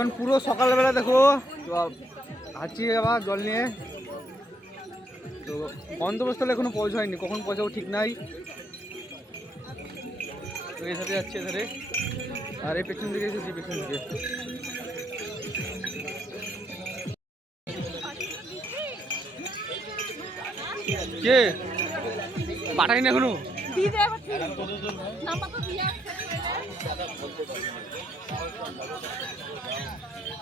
এখন পুরো সকালবেলা দেখো, তো হাঁচি আবার জল নিয়ে। তো গন্তব্যস্থলে এখনও পৌঁছায়নি কখন পৌঁছাবো ঠিক নাই। তো এই সাথে যাচ্ছে এধারে। আর এই পেছন দিকে এসেছি, পেছন দিকে। কে? পাঠাইনি এখনও?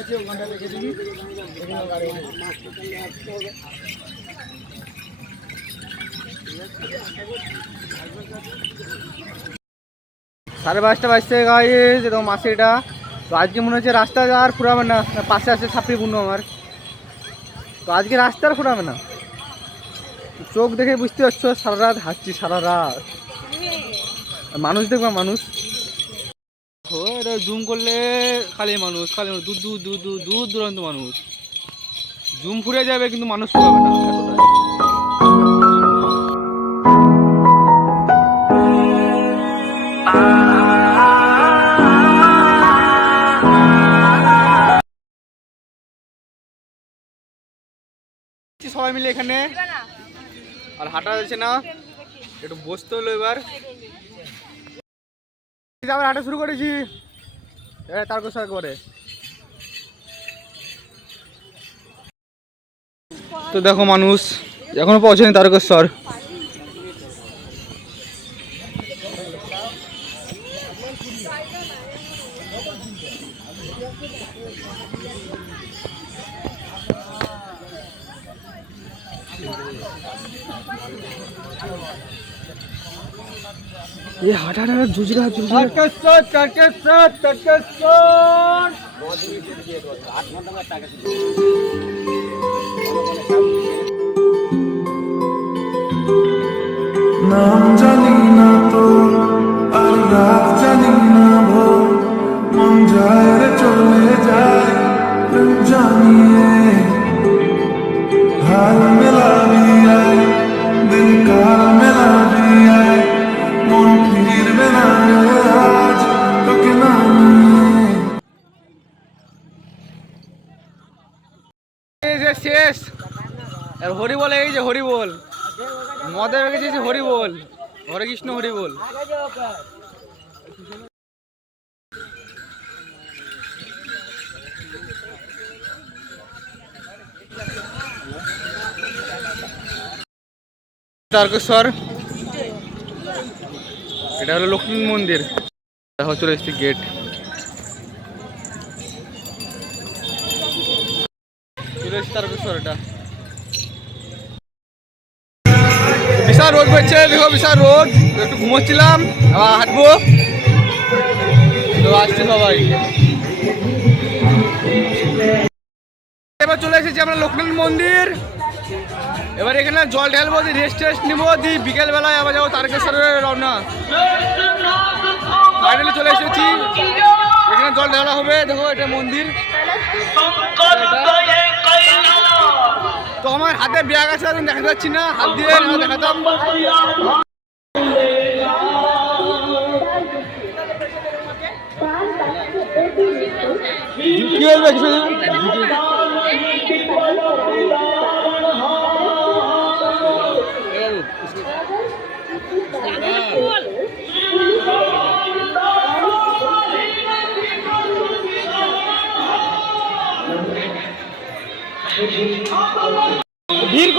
আছে সাড়ে পাঁচটা বাজতে গাড়ি যেরকম মাসে এটা তো আজকে মনে হচ্ছে রাস্তা আর ফুরাবে না পাশে আসে ছাপড়ি পূর্ণ আমার। তো আজকে রাস্তা আর ফুরাবে না। চোখ দেখে বুঝতে পারছ, সারা রাত হাঁটছি, সারা রাত। মানুষ দেখবা মানুষ। জুম করলে খালি মানুষ খালি মানুষ, দূর দূর দূর দূর দূর দূরান্ত মানুষ। জুম ফুরে যাবে কিন্তু মানুষ ফুরাবে না সবাই মিলে এখানে? আর হাঁটা যাচ্ছে না? একটু বসতে হলো এবার। এই আবার হাঁটা শুরু করেছি। তারপর সব করে তো দেখো মানুষ এখনও পৌঁছেনি তারকেশ্বর। হাঁটা হাঁটা জুজরা জুজরা নাম জানি না তো আর রাত জানি না ভোর মন যায় রে চলে যায় প্রেম জানিয়ে। হাল আর হরি বল যে হরি বল। মদে গেছে যে হরি বল। হরে কৃষ্ণ, হরি বল। তারকেশ্বর। এটা হলো লক্ষ্মী মন্দির। দেখো, চলে এসেছি গেট চলে এসেছি তারকেশ্বর এটা। বিশাল রোদ হচ্ছে দেখো বিশাল রোদ একটু ঘুমোচ্ছিলাম হাঁটবো। তো আসছে সবাই। এবার চলে এসেছি আমরা লোকনাথ মন্দির। এবার এখানে জল ঢালবো দিয়ে রেস্ট টেস্ট নিবো। দিয়ে বিকেলবেলায় আবার যাব তারকেশ্বরে রওনা। ফাইনালি চলে এসেছি। এখানে জল ঢালা হবে। দেখো, এটা মন্দির। তো আমার হাতে ব্যাগ আছে আমি দেখা যাচ্ছি না। হাত দিয়ে না দেখাতাম কি বলবে ভিড়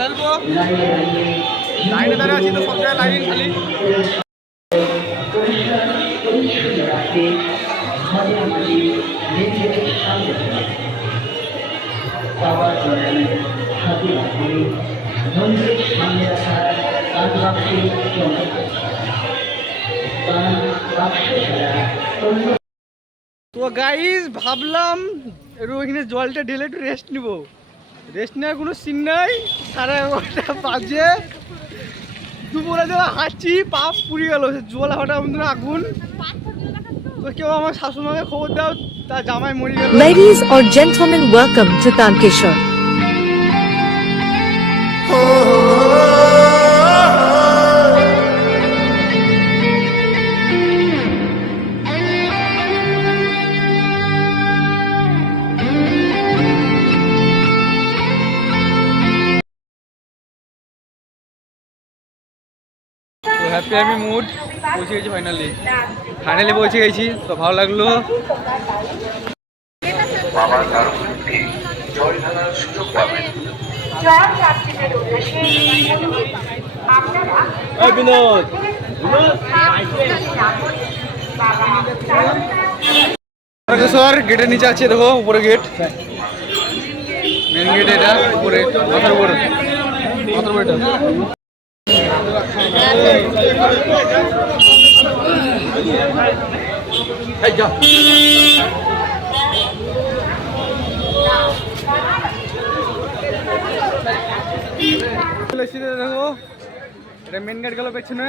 ঢালবো লাইনে দাঁড়িয়ে আছি তো সব জায়গায় লাইন খালি। তো গাইস ভাবলাম ওইখানে জলটা ঢেলে একটু রেস্ট নিব। রেস্ট নেওয়ার কোনো সিন নাই সাড়ে এগারোটা বাজে। দুপুরে যারা হাঁটছি পাপ পুড়ে গেল। জল হঠাৎ আমাদের আগুন। তো কেউ আমার শাশুড়মাকে খবর দাও তার জামাই মরে গেল। Ladies or gentlemen, welcome to Tankeshwar. Happy happy mood পৌঁছে গেছি ফাইনালি ফাইনালি পৌঁছে গেছি তো ভালো লাগল। বিনোদ। তারকেশ্বর গেটের নিচে আছে দেখো উপরে গেট মেন গেট এটা উপরে মাথার উপরে। মাথার উপরে এটা। এই যা। চলে এসেছি দেখো এটা মেন গেট গেল পেছনে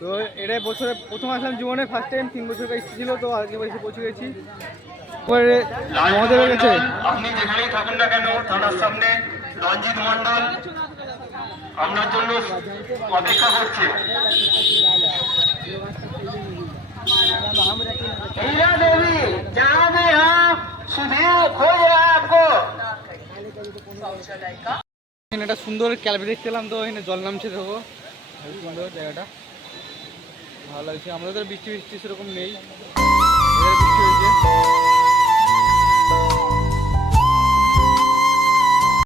তো এটাই বছরে প্রথম আসলাম জীবনে ফার্স্ট টাইম তিন বছর এসেছি ছিল তো আজকে বসে পৌঁছে গেছি পরে মহাদেবের কাছে আপনি যেখানেই থাকুন না কেন থানার সামনে রঞ্জিত মন্ডল আপনার জন্য অপেক্ষা করছে हीरा देवी जहाँ भी हाँ सुधीर खोज रहा है आपको এখানে একটা সুন্দর ক্যালবি দেখতে পেলাম তো, এখানে জল নামছে দেখো। খুবই সুন্দর জায়গাটা। ভালো লাগছে। আমাদের তো বৃষ্টি বৃষ্টি সেরকম নেই। এবার